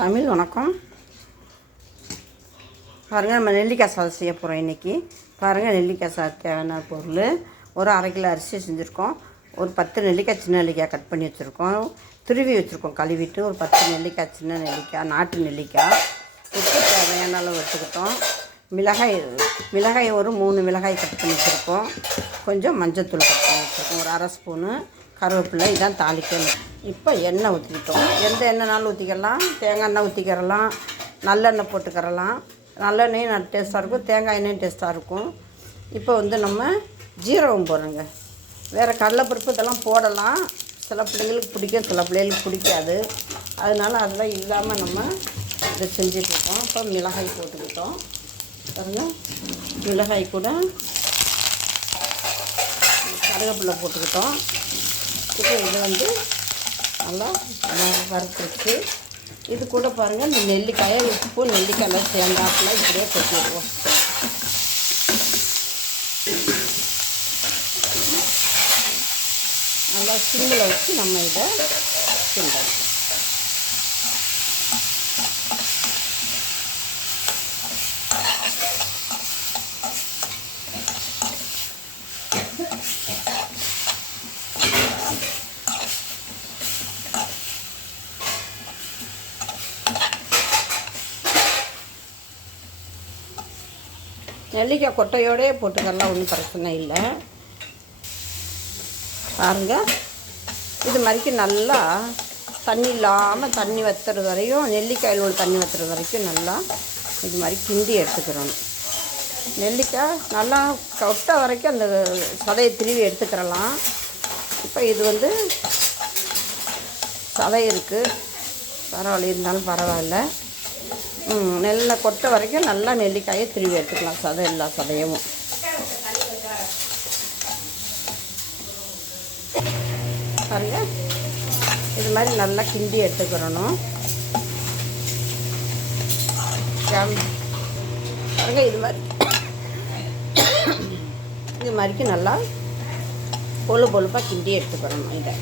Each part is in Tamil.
தமிழ் வணக்கம். பாருங்கள் நம்ம நெல்லிக்காய் சாதம் செய்ய போகிறோம் இன்றைக்கி பாருங்கள் நெல்லிக்காய் சாதம் தேவையான பொருள். ஒரு அரை கிலோ அரிசி செஞ்சுருக்கோம். ஒரு பத்து நெல்லிக்காய் சின்ன நெல்லிக்காய் கட் பண்ணி வச்சுருக்கோம். துருவி வச்சுருக்கோம் கழுவிட்டு. ஒரு பத்து நெல்லிக்காய் சின்ன நெல்லிக்காய் நாட்டு நெல்லிக்காய். உப்பு தேவையான அளவு வச்சுக்கிட்டோம் மிளகாய் மிளகாய் ஒரு மூணு மிளகாய் கட் பண்ணி வச்சுருக்கோம். கொஞ்சம் மஞ்சத்தூள் கட் பண்ணி வச்சுருக்கோம். ஒரு அரை ஸ்பூனு. கருவேப்பிலை இதான் தாளிக்கணும். இப்போ எண்ணெய் ஊற்றிக்கிட்டோம் எந்த எண்ணெய்னாலும் ஊற்றிக்கலாம் தேங்காய் எண்ணெய் ஊற்றிக்கிறலாம் நல்லெண்ணெய் போட்டுக்கிறலாம். நல்லெண்ணெயும் நல்ல டேஸ்ட்டாக இருக்கும். தேங்காய் எண்ணெயும் டேஸ்ட்டாக இருக்கும். இப்போ வந்து நம்ம ஜீரகம் போடுறோங்க. வேறு கடலைப்பருப்பு இதெல்லாம் போடலாம். சில பிள்ளைங்களுக்கு பிடிக்கும். சில பிள்ளைகளுக்கு பிடிக்காது. அதனால அதெல்லாம் இல்லாமல் நம்ம இதை செஞ்சிட்ருக்கோம் இப்போ மிளகாய் போட்டுக்கிட்டோம். பாருங்க. மிளகாய் கூட கருவேப்பிலை போட்டுக்கிட்டோம். இப்போ இது வந்து நல்லா வறுத்துருச்சு இது கூட பாருங்கள் இந்த நெல்லிக்காயை உப்பு நெல்லிக்காய் எல்லாம் சேர்ந்தாப்புல இப்படியே கொட்டிடுவோம். நல்லா சிம்மில் வச்சு நம்ம இதை கிண்டணும் நெல்லிக்காய் கொட்டையோடே போட்டுக்கலாம் ஒன்றும் பிரச்சனை இல்லை. பாருங்க. இது மாதிரிக்கு நல்லா தண்ணி இல்லாமல் தண்ணி வத்துறது வரையும் நெல்லிக்காயில் உள்ள தண்ணி வத்துறது வரைக்கும் நல்லா இது மாதிரி கிண்டி எடுத்துக்கிறோம் நெல்லிக்காய் நல்லா கொட்டை வரைக்கும் அந்த சதையை திருவி எடுத்துக்கிறலாம். இப்போ இது வந்து சதை இருக்குது பரவாயில்ல இருந்தாலும் பரவாயில்ல. நெல்லை கொட்டை வரைக்கும் நல்லா நெல்லிக்காயை திருவி எடுத்துக்கலாம். சதை எல்லா சதையும். பாருங்க. இது மாதிரி நல்லா கிண்டி எடுத்துக்கிறணும். பாருங்க இது மாதிரி. இது மாதிரிக்கு நல்லா பொழு பொழுப்பாக கிண்டி எடுத்துக்கணும் இதை.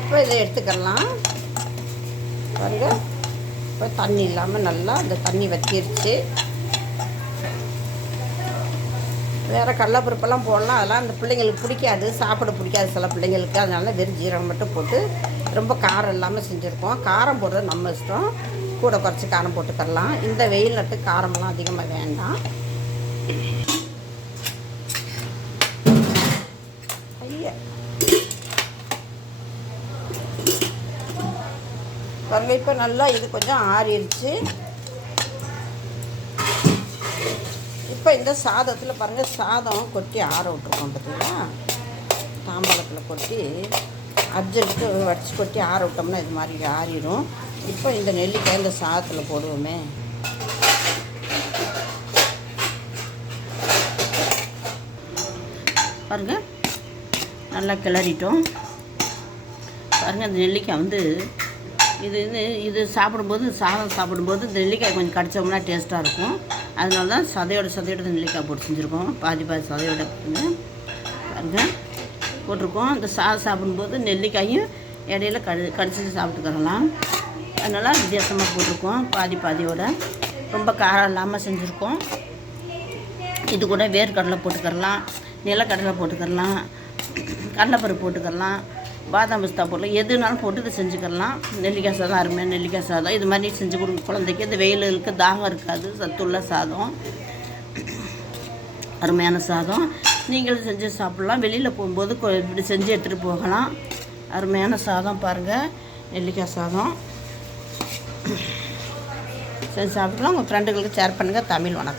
இப்போ இதை எடுத்துக்கலாம். பாருங்கள் இப்போ தண்ணி இல்லாமல் நல்லா அந்த தண்ணி வத்திருச்சு. வேறு கடலப்பருப்பெல்லாம் போடலாம். அதெல்லாம் அந்த பிள்ளைங்களுக்கு பிடிக்காது. சாப்பிட பிடிக்காது சில பிள்ளைங்களுக்கு. அதனால வெறும் ஜீரகம் மட்டும் போட்டு ரொம்ப காரம் இல்லாமல் செஞ்சுருக்கோம். காரம் போடுறது நம்ம இஷ்டம். கூட குறைச்சி காரம் போட்டுக்கரலாம் இந்த வெயில் நட்டு காரமெல்லாம் அதிகமாக வேண்டாம். ஐயா. இப்போ நல்லா இது கொஞ்சம் ஆறிடுச்சு. இப்போ இந்த சாதத்தில் பாருங்கள் சாதம் கொட்டி ஆற விட்ருக்கோம் பார்த்தீங்களா தாம்பாளத்தில் கொட்டி அர்ஜென்ட்டு வடிச்சு கொட்டி ஆற விட்டோம்னா இது மாதிரி ஆறிடும் இப்போ இந்த நெல்லிக்காய் இந்த சாதத்தில் போடுவோமே. பாருங்க நல்லா கிளறிட்டோம். பாருங்கள் இந்த நெல்லிக்காய் வந்து இது இது இது சாப்பிடும்போது சாதம் சாப்பிடும்போது நெல்லிக்காய் கொஞ்சம் கடிச்சோம்னா டேஸ்ட்டாக இருக்கும். அதனால தான் சதையோட சதையோட நெல்லிக்காய் போட்டு செஞ்சுருக்கோம். பாதி பாதி சதையோட பாருங்க. போட்டிருக்கோம். இந்த சாதம் சாப்பிடும்போது நெல்லிக்காயும் இடையில கடி கடிச்சு சாப்பிட்டுக்கிறலாம் அதனால் வித்தியாசமாக போட்டிருக்கோம். பாதி பாதியோட. ரொம்ப காரம் இல்லாமல் செஞ்சுருக்கோம். இது கூட வேர்க்கடலை போட்டுக்கரலாம். நிலக்கடலை போட்டுக்கரலாம். கடலைப்பருப்பு போட்டுக்கரலாம். பாதாம் பிஸ்தா பொருள் எதுனாலும் போட்டு இதை செஞ்சுக்கலாம். நெல்லிக்காய் சாதம் அருமையான நெல்லிக்காய் சாதம். இது மாதிரி செஞ்சு கொடுங்க. குழந்தைக்கு இந்த வெயிலுக்கு தாகம் இருக்காது சத்துள்ள சாதம். அருமையான சாதம். நீங்களும் செஞ்சு சாப்பிட்லாம். வெளியில் போகும்போது இப்படி செஞ்சு எடுத்துகிட்டு போகலாம். அருமையான சாதம் பாருங்கள் நெல்லிக்காய் சாதம். செஞ்சு சாப்பிட்லாம். உங்கள் ஃப்ரெண்டுகளுக்கு ஷேர் பண்ணுங்கள் தமிழ் வணக்கம்.